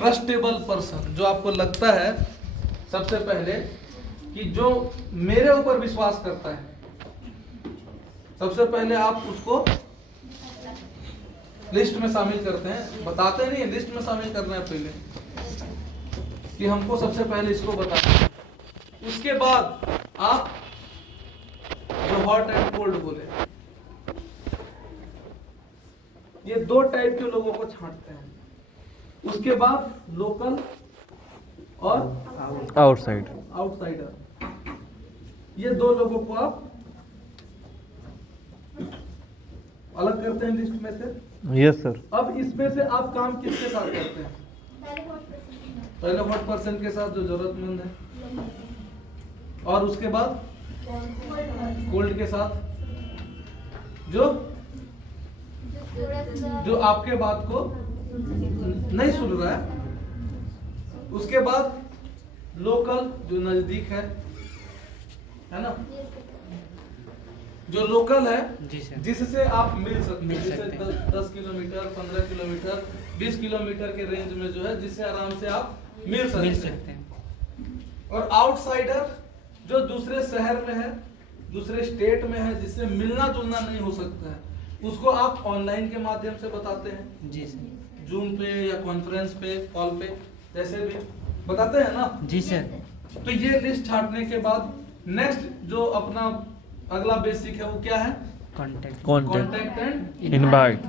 Trustable person, जो आपको लगता है सबसे पहले कि जो मेरे ऊपर विश्वास करता है, सबसे पहले आप उसको लिस्ट में शामिल करते हैं। बताते नहीं, लिस्ट में शामिल करना है पहले कि हमको सबसे पहले इसको बताना है। उसके बाद आप जो हॉट एंड कोल्ड बोले, ये दो टाइप के लोगों को छांटते हैं। उसके बाद लोकल और आउटसाइडर, ये दो लोगों को आप अलग करते हैं लिस्ट में से। Yes sir. अब इसमें से आप काम किसके साथ करते हैं? पहले हॉट पर्सन के साथ जो जरूरतमंद है, और उसके बाद कोल्ड के साथ जो आपके बात को नहीं सुन रहा है। उसके बाद लोकल, जो नजदीक है ना, जो लोकल है जिससे आप मिल सकते हैं, जैसे 10 किलोमीटर, 15 किलोमीटर, 20 किलोमीटर के रेंज में जो है, जिससे आराम से आप मिल सकते हैं। और आउटसाइडर जो दूसरे शहर में है, दूसरे स्टेट में है, जिससे मिलना जुलना नहीं हो सकता है, उसको आप ऑनलाइन के माध्यम से बताते हैं। जी सर। जूम पे या कॉन्फ्रेंस पे, कॉल पे, जैसे भी बताते हैं ना। जी सर। तो ये लिस्ट छाटने के बाद नेक्स्ट जो अपना अगला बेसिक है वो क्या है? Contact and invite.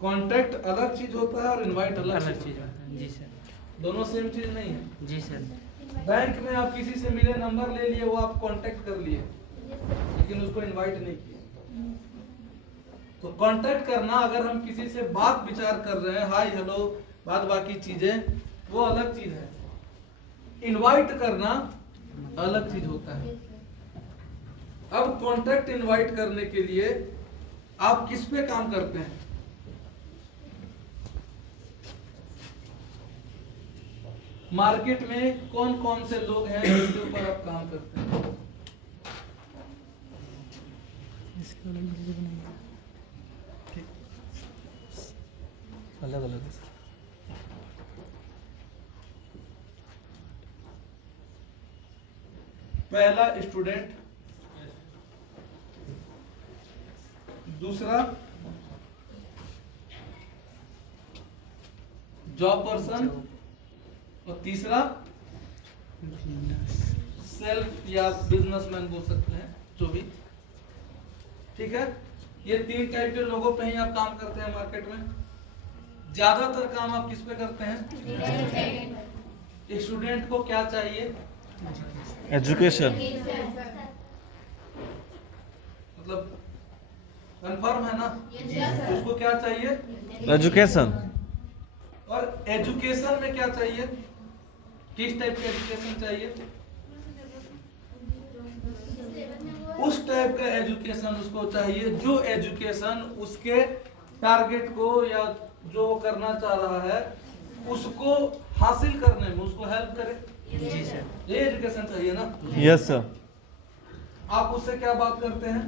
कॉन्टैक्ट अलग चीज होता है और इनवाइट अलग चीज होता है। जी सर। है। दोनों सेम चीज नहीं है। जी सर। बैंक में आप किसी से मिले, नंबर ले लिए, वो आप कांटेक्ट कर लिए, लेकिन उसको इनवाइट नहीं किया। तो कांटेक्ट करना, अगर हम किसी से बात विचार कर रहे हैं, हाय हेलो, बात बाकी चीजें, वो अलग चीज है। इनवाइट करना अलग चीज होता है। अब कांटेक्ट इनवाइट करने के लिए आप किस पे काम करते हैं? मार्केट में कौन कौन से लोग हैं जिनके ऊपर आप काम करते हैं? अलग अलग। पहला स्टूडेंट, दूसरा जॉब पर्सन, और तीसरा सेल्फ या बिजनेसमैन बोल सकते हैं, जो भी। ठीक है, ये तीन टाइप के लोगों पे ही आप काम करते हैं मार्केट में। ज्यादातर काम आप किस पे करते हैं? स्टूडेंट को क्या चाहिए? एजुकेशन। मतलब कंफर्म है ना? उसको क्या चाहिए? एजुकेशन। और एजुकेशन में क्या चाहिए? किस टाइप का एजुकेशन चाहिए? उस टाइप का एजुकेशन उसको चाहिए जो एजुकेशन उसके टारगेट को या जो वो करना चाह रहा है उसको हासिल करने में उसको हेल्प करे। जी सर। ये एजुकेशन चाहिए ना? Yes sir. आप उससे क्या बात करते हैं?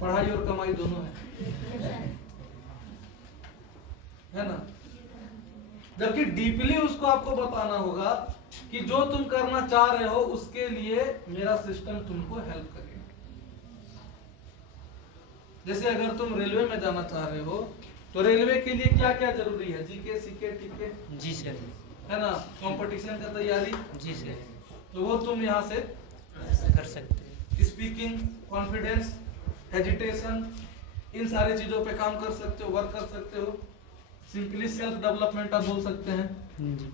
पढ़ाई और कमाई दोनों है ना? जबकि डीपली उसको आपको बताना होगा कि जो तुम करना चाह रहे हो उसके लिए मेरा सिस्टम तुमको हेल्प करेगा। जैसे अगर तुम रेलवे में जाना चाह रहे हो तो रेलवे के लिए क्या क्या जरूरी है? जीके, सीके, टीके, जी सर। है ना? कंपटीशन का तैयारी। जी सर। तो वो तुम यहाँ से कर सकते हैं। स्पीकिंग, कॉन्फिडेंस, हेजिटेशन, इन सारी चीजों पे काम कर सकते हो, वर्क कर सकते हो। सिंपली सेल्फ डेवलपमेंट आप बोल सकते हैं। जी।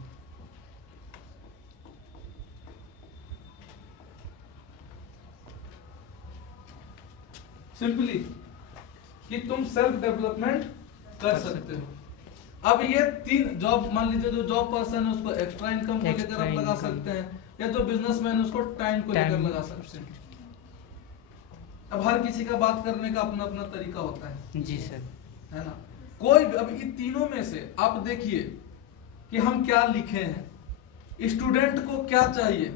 सिंपली कि तुम सेल्फ डेवलपमेंट कर सकते हो। अब ये तीन जॉब, मान लीजिए जो जॉब पर्सन है उसको एक्स्ट्रा इनकम को लेकर आप लगा सकते हैं, या जो बिजनेसमैन उसको टाइम को लेकर लगा सकते हैं। अब हर किसी का बात करने का अपना अपना तरीका होता है। जी सर। है ना? कोई भी, अब इन तीनों में से आप देखिए कि हम क्या लिखे हैं। स्टूडेंट को क्या चाहिए?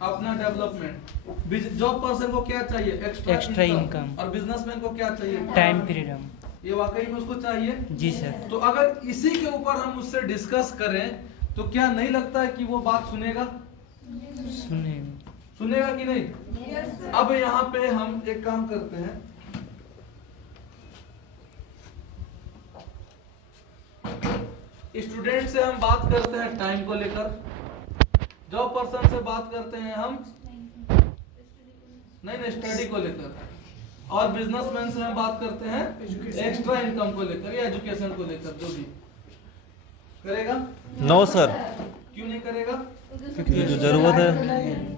अपना डेवलपमेंट। जॉब पर्सन को क्या चाहिए? Extra income. और बिजनेसमैन को क्या चाहिए? Time freedom. ये वाकई में उसको चाहिए? जी सर। तो अगर इसी के ऊपर हम उससे डिस्कस करें तो क्या नहीं लगता है कि वो बात सुनेगा? सुनेगा कि नहीं? अब यहाँ पे हम एक काम करते हैं, स्टूडेंट से हम बात करते हैं टाइम को लेकर, जॉब पर्सन से बात करते हैं हम नहीं स्टडी को लेकर, और बिजनेसमैन से हम बात करते हैं एक्स्ट्रा इनकम को लेकर या एजुकेशन को लेकर। जो भी करेगा? नो सर, क्यों नहीं करेगा? क्योंकि जो जरूरत है।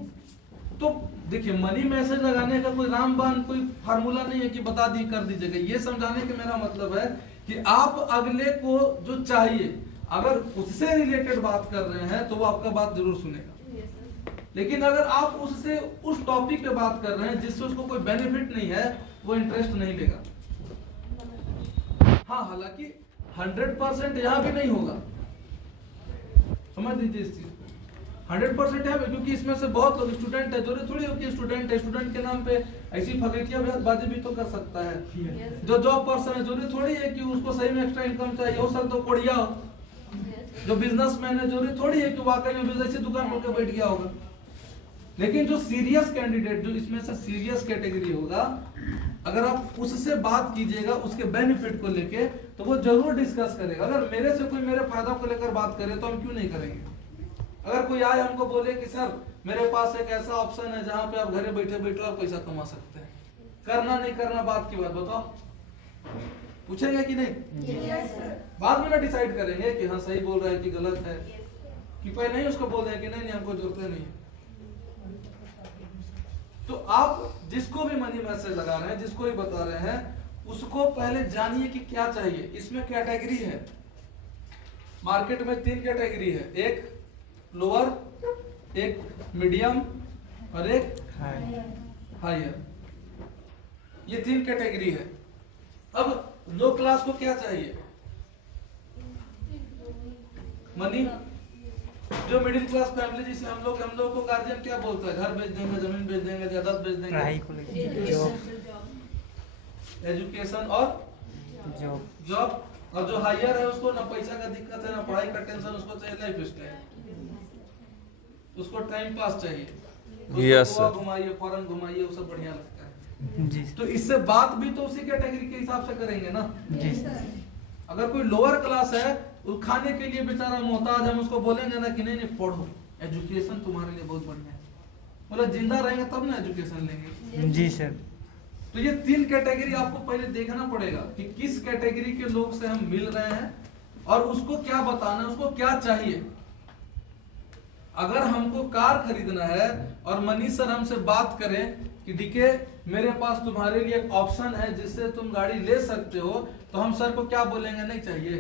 तो देखिए, मनी मैसेज लगाने का कोई रामबाण कोई फार्मूला नहीं है कि बता दी कर दीजिएगा। ये समझाने का मेरा मतलब है कि आप अगले को जो चाहिए, अगर उससे रिलेटेड बात कर रहे हैं तो वो आपका बात जरूर सुनेगा। लेकिन अगर आप उससे उस टॉपिक पे बात कर रहे हैं जिससे उसको कोई बेनिफिट नहीं है, वो इंटरेस्ट नहीं लेगा। हाँ, हालांकि 100% यहाँ भी नहीं होगा, समझ लीजिए इस चीज को। 100% है, क्योंकि इसमें से बहुत लोग स्टूडेंट है, जरूरी थोड़ी हो कि स्टूडेंट है, स्टूडेंट के नाम पे ऐसी फकीटियाबाजी भी तो कर सकता है। जो जॉब पर्सन है, जरूरी थोड़ी है कि उसको सही में एक्स्ट्रा इनकम चाहिए हो, सर तो कोड़िया हो। जो बिजनेसमैन है, जरूरी थोड़ी है कि वाकई में बिजनेस की दुकान खोल के बैठ गया होगा। लेकिन जो सीरियस कैंडिडेट, जो इसमें से सीरियस कैटेगरी होगा, अगर आप उससे बात कीजिएगा उसके बेनिफिट को लेके, तो वो जरूर डिस्कस करेगा। अगर मेरे से कोई मेरे फायदा को लेकर बात करे तो हम क्यों नहीं करेंगे? अगर कोई आए हमको बोले कि सर मेरे पास एक ऐसा ऑप्शन है जहां पे आप घरे बैठे बैठे आप पैसा कमा सकते हैं, करना नहीं करना बात की बात, बताओ, पूछेंगे कि नहीं? बाद में ना डिसाइड करेंगे कि हाँ सही बोल रहा है कि गलत है, कि पहले नहीं उसको बोल रहे हैं कि नहीं हमको जरूरत नहीं है। तो आप जिसको भी मनी मैसेज लगा रहे हैं, जिसको भी बता रहे हैं, उसको पहले जानिए कि क्या चाहिए। इसमें कैटेगरी है, मार्केट में 3 कैटेगरी है, एक लोअर, एक मीडियम और एक हायर। ये 3 कैटेगरी है। अब लो क्लास को क्या चाहिए? मनी। जो मिडिल क्लास फैमिली जिसे हम लोग को गार्जियन क्या बोलता है? घर बेच देंगे, जमीन बेच देंगे, जायदाद बेच देंगे, पढ़ाई को लेकर एजुकेशन और जॉब। और जो हायर है उसको ना पैसा का दिक्कत है, ना पढ़ाई का टेंशन, उसको चाहिए लाइफ स्टाइल, उसको टाइम पास चाहिए, उसको घुमाइए, फॉरेन घुमाइए, वो सब बढ़िया लगता है जी। तो इससे बात भी तो उसी कैटेगरी के हिसाब से करेंगे ना जी। अगर कोई लोअर क्लास है, वो खाने के लिए बेचारा मोहताज, हम उसको बोलेंगे ना कि नहीं पढ़ो, एजुकेशन तुम्हारे लिए बहुत बढ़िया है, बोला जिंदा रहेंगे तब ना एजुकेशन लेंगे जी सर। तो ये 3 कैटेगरी आपको पहले देखना पड़ेगा कि किस कैटेगरी के लोग से हम मिल रहे हैं और उसको क्या बताना है, उसको क्या चाहिए। अगर हमको कार खरीदना है और मनीष सर हमसे बात करें कि डीके मेरे पास तुम्हारे लिए एक ऑप्शन है जिससे तुम गाड़ी ले सकते हो, तो हम सर को क्या बोलेंगे? नहीं चाहिए।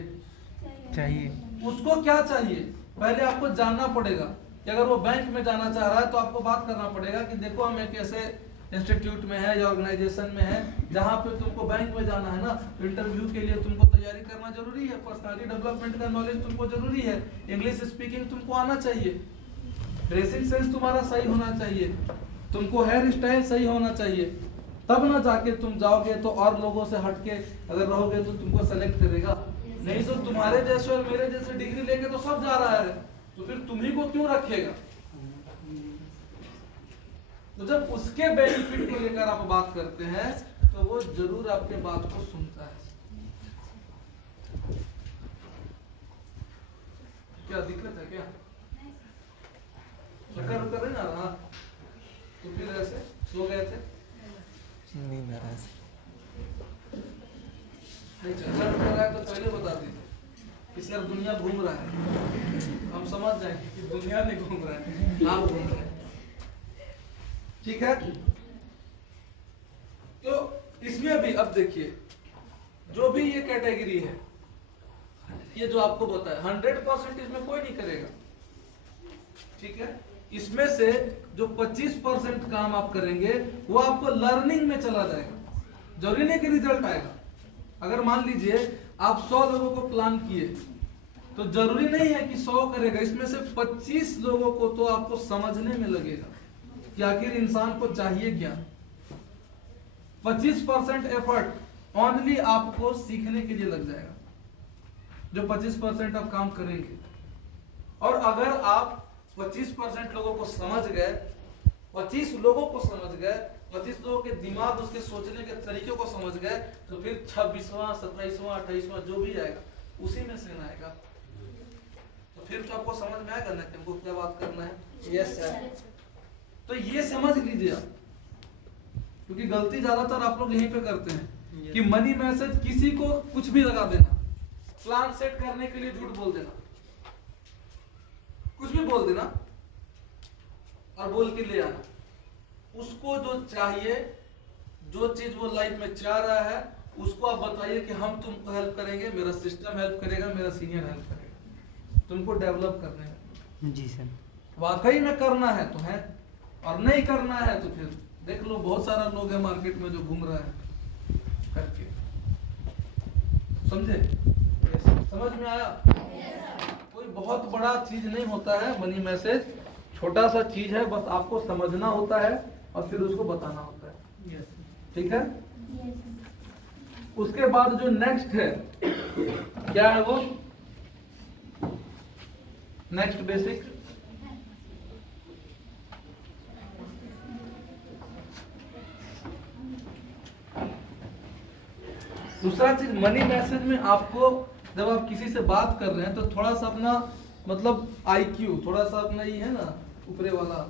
उसको क्या चाहिए पहले आपको जानना पड़ेगा। कि अगर वो बैंक में जाना चाह रहा है तो आपको बात करना पड़ेगा कि देखो हम एक ऐसे इंस्टीट्यूट में है या ऑर्गेनाइजेशन में है जहाँ पे तुमको बैंक में जाना है ना, तो इंटरव्यू के लिए तुमको तैयारी करना जरूरी है, पर्सनालिटी डेवलपमेंट का नॉलेज तुमको जरूरी है, इंग्लिश स्पीकिंग तुमको आना चाहिए, ड्रेसिंग सेंस तुम्हारा सही होना चाहिए, तुमको हेयर स्टाइल सही होना चाहिए, तब ना जाके तुम जाओगे तो और लोगों से हटके अगर रहोगे तो तुमको सेलेक्ट करेगा। नहीं तो तुम्हारे जैसे और मेरे जैसे डिग्री लेके तो सब जा रहा है, तो फिर तुम्ही को क्यों रखेगा? तो जब उसके बेनिफिट को लेकर आप बात करते हैं तो वो जरूर आपके बात को सुनता है। क्या दिक्कत है क्या? चक्कर उतर ना रहा तो फिर ऐसे सो गए थे? नींद आ रहा है। नहीं, चक्कर उतर रहा है तो पहले बता दीजिए कि सर दुनिया घूम रहा है, हम समझ जाएंगे कि दुनिया नहीं घूम रहा है, आप घूम रहे हैं। ठीक है? तो इसमें भी अब देखिए, जो भी ये कैटेगरी है, ये जो आपको बताया 100% इसमें कोई नहीं करेगा, ठीक है? इसमें से जो 25% काम आप करेंगे वो आपको लर्निंग में चला जाएगा, जरूरी नहीं कि रिजल्ट आएगा। अगर मान लीजिए आप 100 लोगों को प्लान किए तो जरूरी नहीं है कि 100 करेगा, इसमें से 25 लोगों को तो आपको समझने में लगेगा, कि आखिर इंसान को चाहिए क्या। 25% एफर्ट ओनली आपको सीखने के लिए लग जाएगा, जो 25% आप काम करेंगे। और अगर आप 25% लोगों को समझ गए, 25 लोगों को समझ गए, 25 लोगों के दिमाग, उसके सोचने के तरीके को समझ गए, तो फिर 26वां 27वां 28वां जो भी आएगा उसी में से आएगा। तो फिर तो आपको समझ में आएगा ना कि हमको क्या बात करना है। Yes sir. तो ये समझ लीजिए आप, क्योंकि गलती ज्यादातर आप लोग यहीं पे करते हैं कि मनी मैसेज किसी को कुछ भी लगा देना, प्लान सेट करने के लिए झूठ बोल देना, कुछ भी बोल देना और बोल के ले आना। उसको जो चाहिए, जो चीज वो लाइफ में चाह रहा है, उसको आप बताइए कि हम तुमको हेल्प करेंगे, मेरा सिस्टम हेल्प करेगा, मेरा सीनियर हेल्प करेगा तुमको डेवलप करने में। जी सर। वाकई में करना है तो है, और नहीं करना है तो फिर देख लो, बहुत सारा लोग है मार्केट में जो घूम रहा है करके। समझे? समझ में आया? कोई बहुत बड़ा चीज नहीं होता है मनी मैसेज, छोटा सा चीज है, बस आपको समझना होता है और फिर उसको बताना होता है। ठीक है? उसके बाद जो नेक्स्ट है, क्या है वो? नेक्स्ट बेसिक दूसरा चीज मनी मैसेज में आपको, जब आप किसी से बात कर रहे हैं तो थोड़ा सा अपना मतलब IQ, थोड़ा सा अपना ये है ना ऊपरे वाला,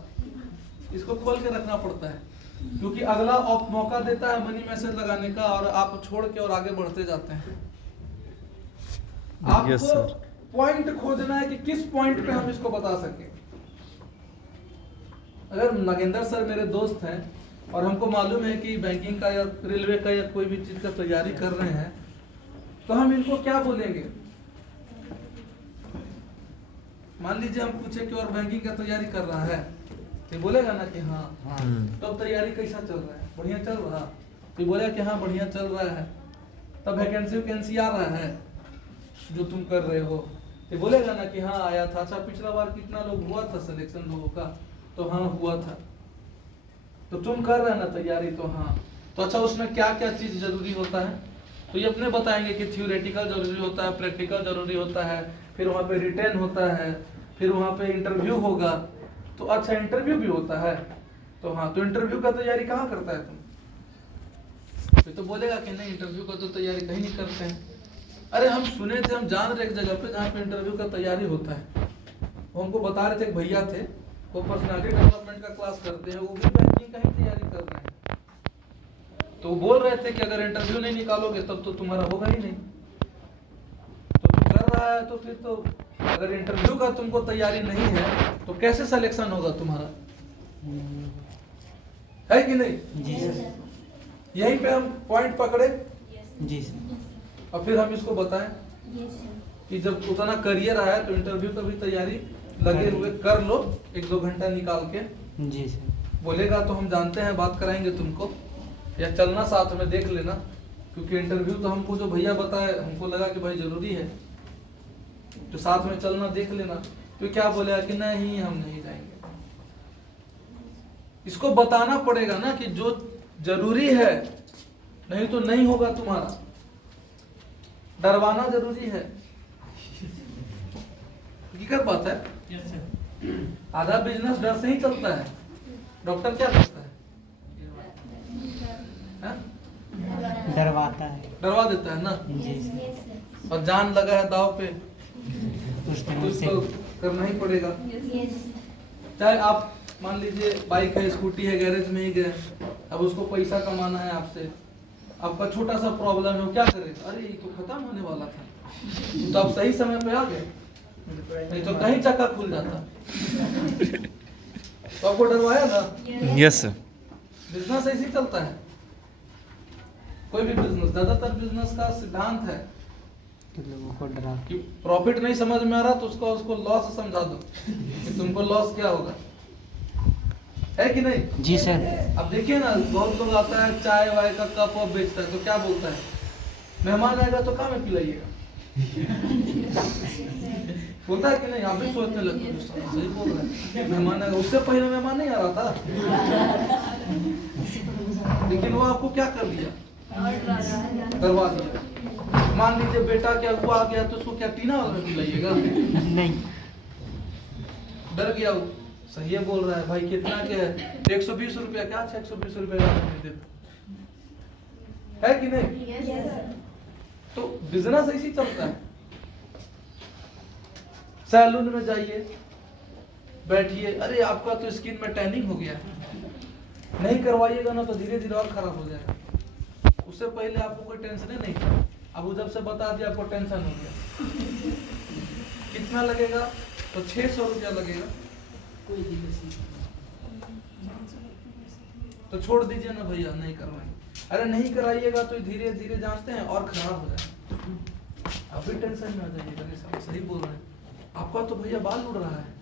इसको खोल के रखना पड़ता है, क्योंकि अगला आप मौका देता है मनी मैसेज लगाने का और आप छोड़ के और आगे बढ़ते जाते हैं। आपको पॉइंट खोजना है कि किस पॉइंट पे हम इसको बता सके। अगर नागेंद्र सर मेरे दोस्त हैं और हमको मालूम है कि बैंकिंग का या रेलवे का या कोई भी चीज का तैयारी कर रहे हैं, तो हम इनको क्या बोलेंगे? मान लीजिए हम पूछे कि और बैंकिंग का तैयारी कर रहा है, तो बोलेगा ना कि हाँ। तो अब तैयारी कैसा चल रहा है? बढ़िया चल रहा। तो बोलेगा कि हाँ बढ़िया चल रहा है। तब वैकेंसी आ रहा है जो तुम कर रहे हो, तो बोलेगा ना कि हाँ आया था। अच्छा पिछला बार कितना लोग हुआ था सिलेक्शन लोगों का? तो हाँ हुआ था। तो तुम कर रहे ना तैयारी? तो हाँ। तो अच्छा उसमें क्या क्या चीज जरूरी होता है? तो ये अपने बताएंगे कि थ्योरेटिकल जरूरी होता है, प्रैक्टिकल जरूरी होता है, फिर वहाँ पे रिटेन होता है, फिर वहाँ पे इंटरव्यू होगा। तो अच्छा इंटरव्यू भी होता है? तो हाँ। तो इंटरव्यू का तैयारी कहाँ करता है तुम? तो बोलेगा कि नहीं इंटरव्यू का तो तैयारी कहीं नहीं करते हैं। अरे हम सुने थे, हम जान रहे एक जगह पे जहाँ पे इंटरव्यू का तैयारी होता है। वो हमको बता रहे थे, एक भैया थे, वो पर्सनालिटी डेवलपमेंट का क्लास करते हैं, वो भी बैंकिंग का ही तैयारी कर रहे हैं। तो वो बोल रहे थे कि अगर इंटरव्यू नहीं निकालोगे तब तो तुम्हारा होगा ही नहीं। तो तुम कर रहा है तो फिर तो अगर इंटरव्यू का तुमको तैयारी नहीं है तो कैसे सिलेक्शन होगा तुम्हारा? है कि नहीं? जी सर। यहीं पे हम पॉइंट पकड़े जी सर। और फिर हम इसको बताएं कि जब उतना करियर आया तो इंटरव्यू का भी तैयारी लगे हुए कर लो, 1-2 घंटा निकाल के। जी सर। बोलेगा तो हम जानते हैं, बात कराएंगे तुमको, या चलना साथ में देख लेना, क्योंकि इंटरव्यू तो हमको जो भैया बताए हमको लगा कि भाई जरूरी है, तो साथ में चलना देख लेना। तो क्या बोलेगा कि नहीं हम नहीं जाएंगे। इसको बताना पड़ेगा ना कि जो जरूरी है, नहीं तो नहीं होगा तुम्हारा। डरवाना जरूरी है, हकीकत बात है। आधा बिजनेस डर से ही चलता है। डॉक्टर क्या करता है? डरवाता है, डरवा देता है ना। जी सर। और जान लगा है दाव पे, उस तो टाइम से उसको करना ही पड़ेगा। चाहे आप मान लीजिए बाइक है, स्कूटी है, गैरेज में ही गए, अब उसको पैसा कमाना है आपसे, आपका छोटा सा प्रॉब्लम है, वो क्या करेगा? अरे ये तो खत्म होने वाला था, तो आप सही समय पे आ गए, नहीं तो कहीं चक्का खुल जाता। तो आपको डरवाया ना। Yes sir. बिजनेस ऐसे ही चलता है, कोई भी बिजनेस, ज्यादातर बिजनेस का सिद्धांत है तो लोगों को डरा कि प्रॉफिट नहीं समझ में आ रहा तो उसको लॉस समझा दो कि तुमको लॉस क्या होगा। है कि नहीं? जी सर। अब देखिए ना, बहुत लोग आता है चाय वाय का कप वप बेचता है, तो क्या बोलता है? मेहमान आएगा तो कहाँ में पिलाइएगा? होता है कि नहीं? आप भी सोचने लगते हो सही बोल रहे हैं, मेहमान आएगा, उससे पहले मेहमान नहीं आ रहा था, लेकिन वो आपको क्या कर लिया, करवा दिया। मान लीजिए बेटा क्या हुआ आ गया तो उसको क्या टीना वाला में पिलाइएगा? नहीं। डर गया वो, सही है बोल रहा है भाई, कितना क्या है 120 रुपया, क्या 120 रुपया दे दो, है कि नहीं? तो बिजनेस ऐसी चलता है। सैलून में जाइए, बैठिए, अरे आपका तो स्किन में टैनिंग हो गया है, नहीं करवाइएगा ना तो धीरे धीरे और खराब हो जाएगा। उससे पहले आपको कोई टेंशन नहीं था, अब वो जब से बता दिया आपको टेंशन हो गया। कितना लगेगा? तो 600 रुपया लगेगा। तो छोड़ दीजिए ना भैया, नहीं करवाएंगे। अरे नहीं कराइएगा तो धीरे धीरे जांचते हैं और खराब हो जाए, आप भी टेंशन में आ जाइएगा। सही बोल रहे हैं, आपका तो भैया बाल उड़ रहा है।